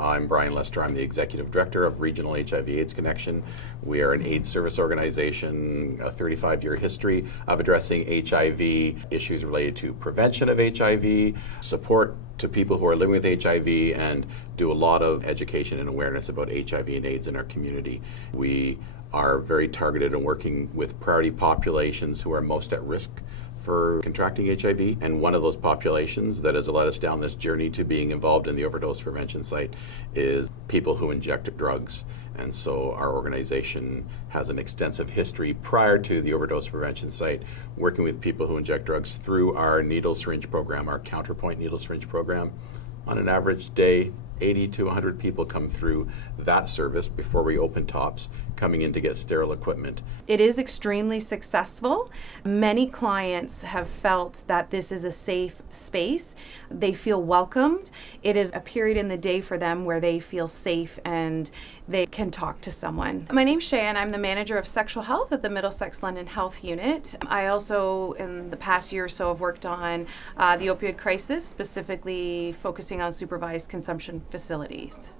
I'm Brian Lester. I'm the Executive Director of Regional HIV/AIDS Connection. We are an AIDS service organization, a 35-year history of addressing HIV, issues related to prevention of HIV, support to people who are living with HIV, and do a lot of education and awareness about HIV and AIDS in our community. We are very targeted in working with priority populations who are most at risk for contracting HIV, and one of those populations that has led us down this journey to being involved in the overdose prevention site is people who inject drugs. And so our organization has an extensive history prior to the overdose prevention site working with people who inject drugs through our needle syringe program, our counterpoint needle syringe program. On an average day, 80 to 100 people come through that service before we open tops, coming in to get sterile equipment. It is extremely successful. Many clients have felt that this is a safe space. They feel welcomed. It is a period in the day for them where they feel safe and they can talk to someone. My name's Shay and I'm the manager of sexual health at the Middlesex London Health Unit. I also, in the past year or so, have worked on the opioid crisis, specifically focusing on supervised consumption facilities.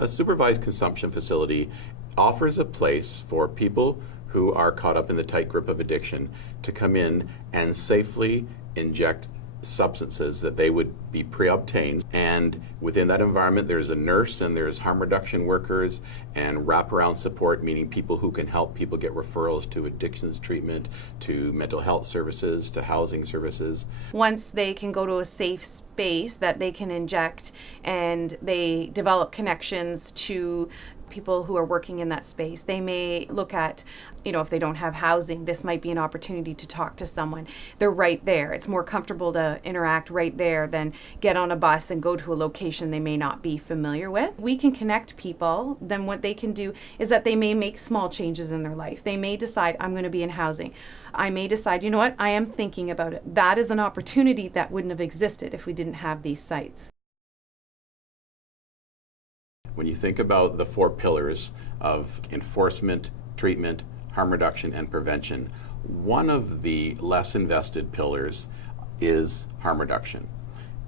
A supervised consumption facility offers a place for people who are caught up in the tight grip of addiction to come in and safely inject substances that they would be pre-obtained, and within that environment there's a nurse and there's harm reduction workers and wraparound support, meaning people who can help people get referrals to addictions treatment, to mental health services, to housing services. Once they can go to a safe space that they can inject and they develop connections to people who are working in that space, they may look at, if they don't have housing, this might be an opportunity to talk to someone. They're right there. It's more comfortable to interact right there than get on a bus and go to a location they may not be familiar with. We can connect people. Then what they can do is that they may make small changes in their life. They may decide, I'm going to be in housing. I may decide, I am thinking about it. That is an opportunity that wouldn't have existed if we didn't have these sites. When you think about the 4 pillars of enforcement, treatment, harm reduction, and prevention, one of the less invested pillars is harm reduction.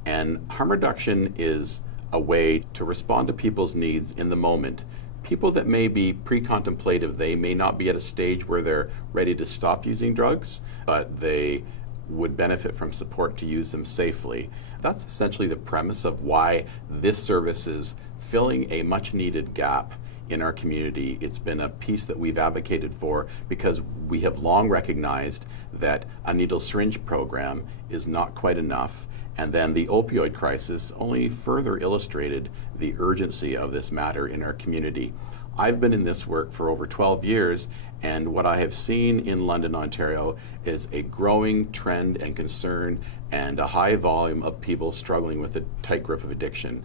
And harm reduction is a way to respond to people's needs in the moment. People that may be pre-contemplative, they may not be at a stage where they're ready to stop using drugs, but they would benefit from support to use them safely. That's essentially the premise of why this service is filling a much needed gap in our community. It's been a piece that we've advocated for because we have long recognized that a needle syringe program is not quite enough, and then the opioid crisis only further illustrated the urgency of this matter in our community. I've been in this work for over 12 years, and what I have seen in London, Ontario is a growing trend and concern and a high volume of people struggling with the tight grip of addiction.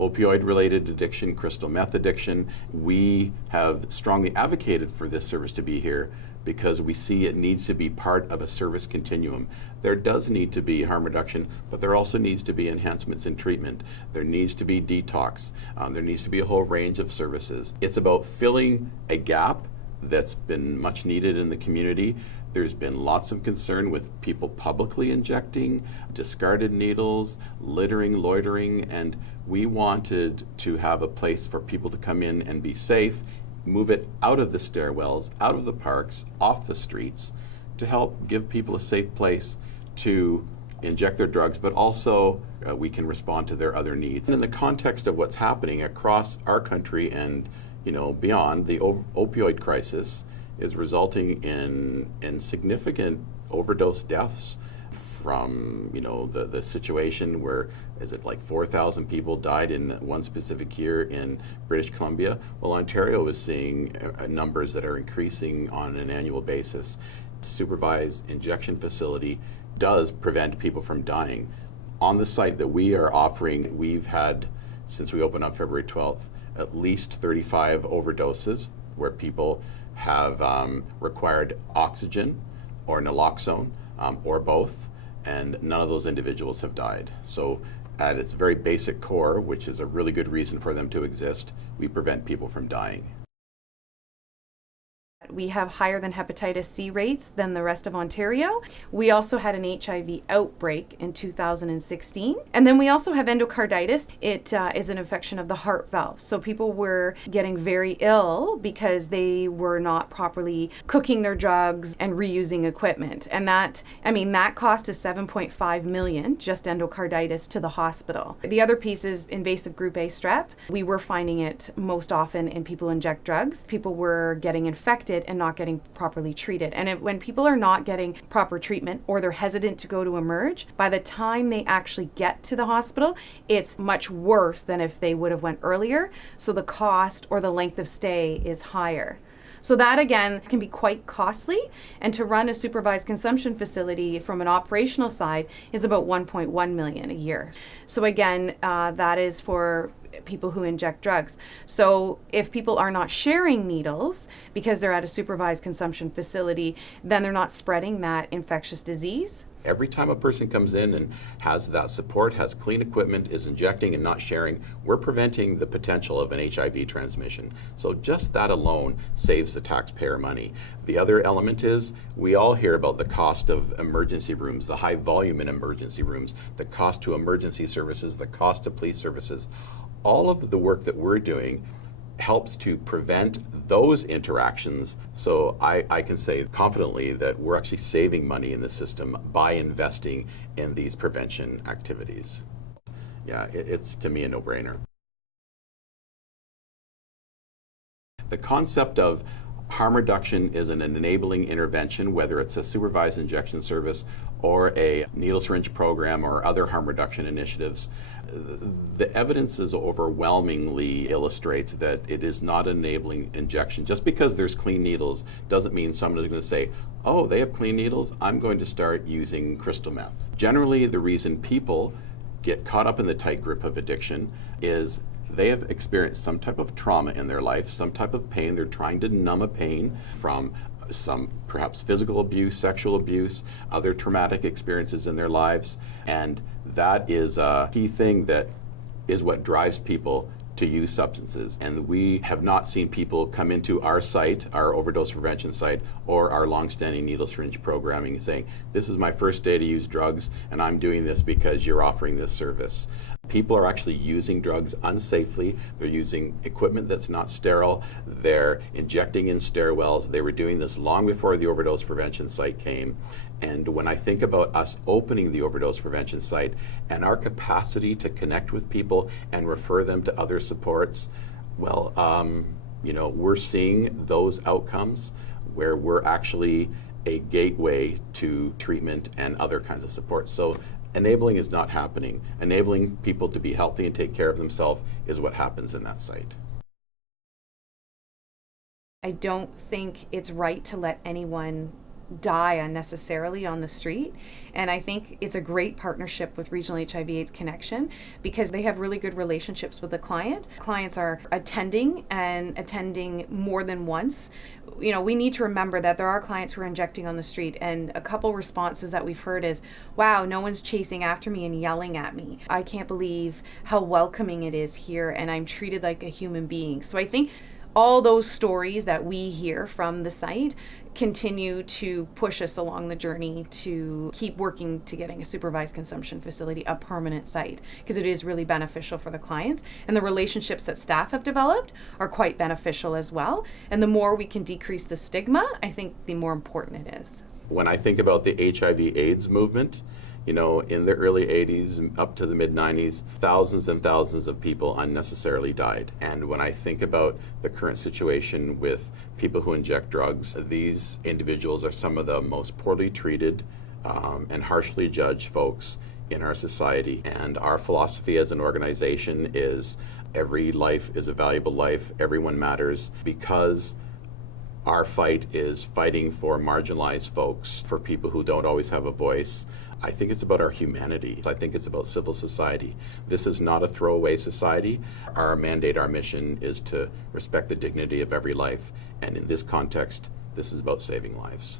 Opioid-related addiction, crystal meth addiction. We have strongly advocated for this service to be here because we see it needs to be part of a service continuum. There does need to be harm reduction, but there also needs to be enhancements in treatment. There needs to be detox. There needs to be a whole range of services. It's about filling a gap that's been much needed in the community. There's been lots of concern with people publicly injecting, discarded needles, littering, loitering, and we wanted to have a place for people to come in and be safe, move it out of the stairwells, out of the parks, off the streets, to help give people a safe place to inject their drugs, but also we can respond to their other needs. And in the context of what's happening across our country and beyond, the opioid crisis is resulting in significant overdose deaths from the situation where is it like 4,000 people died in one specific year in British Columbia. Well, Ontario is seeing numbers that are increasing on an annual basis. Supervised injection facility does prevent people from dying. On the site that we are offering, we've had, since we opened on February 12th, at least 35 overdoses where people have required oxygen or naloxone or both, and none of those individuals have died. So at its very basic core, which is a really good reason for them to exist, we prevent people from dying. We have higher than hepatitis C rates than the rest of Ontario. We also had an HIV outbreak in 2016. And then we also have endocarditis. It is an infection of the heart valve. So people were getting very ill because they were not properly cooking their drugs and reusing equipment. And that cost is $7.5 million, just endocarditis, to the hospital. The other piece is invasive group A strep. We were finding it most often in people who inject drugs. People were getting infected and not getting properly treated. And when people are not getting proper treatment or they're hesitant to go to emerge, by the time they actually get to the hospital, it's much worse than if they would have went earlier. So the cost or the length of stay is higher. So that, again, can be quite costly. And to run a supervised consumption facility from an operational side is about $1.1 million a year. So again, that is for people who inject drugs. So if people are not sharing needles because they're at a supervised consumption facility, then they're not spreading that infectious disease. Every time a person comes in and has that support, has clean equipment, is injecting and not sharing, we're preventing the potential of an HIV transmission. So just that alone saves the taxpayer money. The other element is we all hear about the cost of emergency rooms, the high volume in emergency rooms, the cost to emergency services, the cost to police services. All of the work that we're doing helps to prevent those interactions. So I can say confidently that we're actually saving money in the system by investing in these prevention activities. Yeah, it's to me a no-brainer. The concept of harm reduction is an enabling intervention, whether it's a supervised injection service or a needle syringe program or other harm reduction initiatives. The evidence is overwhelmingly illustrates that it is not enabling injection. Just because there's clean needles doesn't mean someone is going to say, oh, they have clean needles, I'm going to start using crystal meth. Generally, the reason people get caught up in the tight grip of addiction is they have experienced some type of trauma in their life, some type of pain. They're trying to numb a pain from some perhaps physical abuse, sexual abuse, other traumatic experiences in their lives. And that is a key thing that is what drives people to use substances. And we have not seen people come into our site, our overdose prevention site, or our longstanding needle syringe programming saying, this is my first day to use drugs and I'm doing this because you're offering this service. People are actually using drugs unsafely. They're using equipment that's not sterile. They're injecting in stairwells. They were doing this long before the overdose prevention site came. And when I think about us opening the overdose prevention site and our capacity to connect with people and refer them to other supports, well, we're seeing those outcomes where we're actually a gateway to treatment and other kinds of support. So enabling is not happening. Enabling people to be healthy and take care of themselves is what happens in that site. I don't think it's right to let anyone die unnecessarily on the street. And I think it's a great partnership with Regional HIV/AIDS Connection because they have really good relationships with the client. Clients are attending more than once. We need to remember that there are clients who are injecting on the street, and a couple responses that we've heard is, wow, no one's chasing after me and yelling at me. I can't believe how welcoming it is here and I'm treated like a human being. So I think all those stories that we hear from the site continue to push us along the journey to keep working to getting a supervised consumption facility a permanent site, because it is really beneficial for the clients, and the relationships that staff have developed are quite beneficial as well. And the more we can decrease the stigma, I think the more important it is. When I think about the HIV/AIDS movement, in the early 80s up to the mid 90s, thousands and thousands of people unnecessarily died. And when I think about the current situation with people who inject drugs, these individuals are some of the most poorly treated and harshly judged folks in our society. And our philosophy as an organization is every life is a valuable life, everyone matters, because our fight is fighting for marginalized folks, for people who don't always have a voice. I think it's about our humanity. I think it's about civil society. This is not a throwaway society. Our mandate, our mission is to respect the dignity of every life. And in this context, this is about saving lives.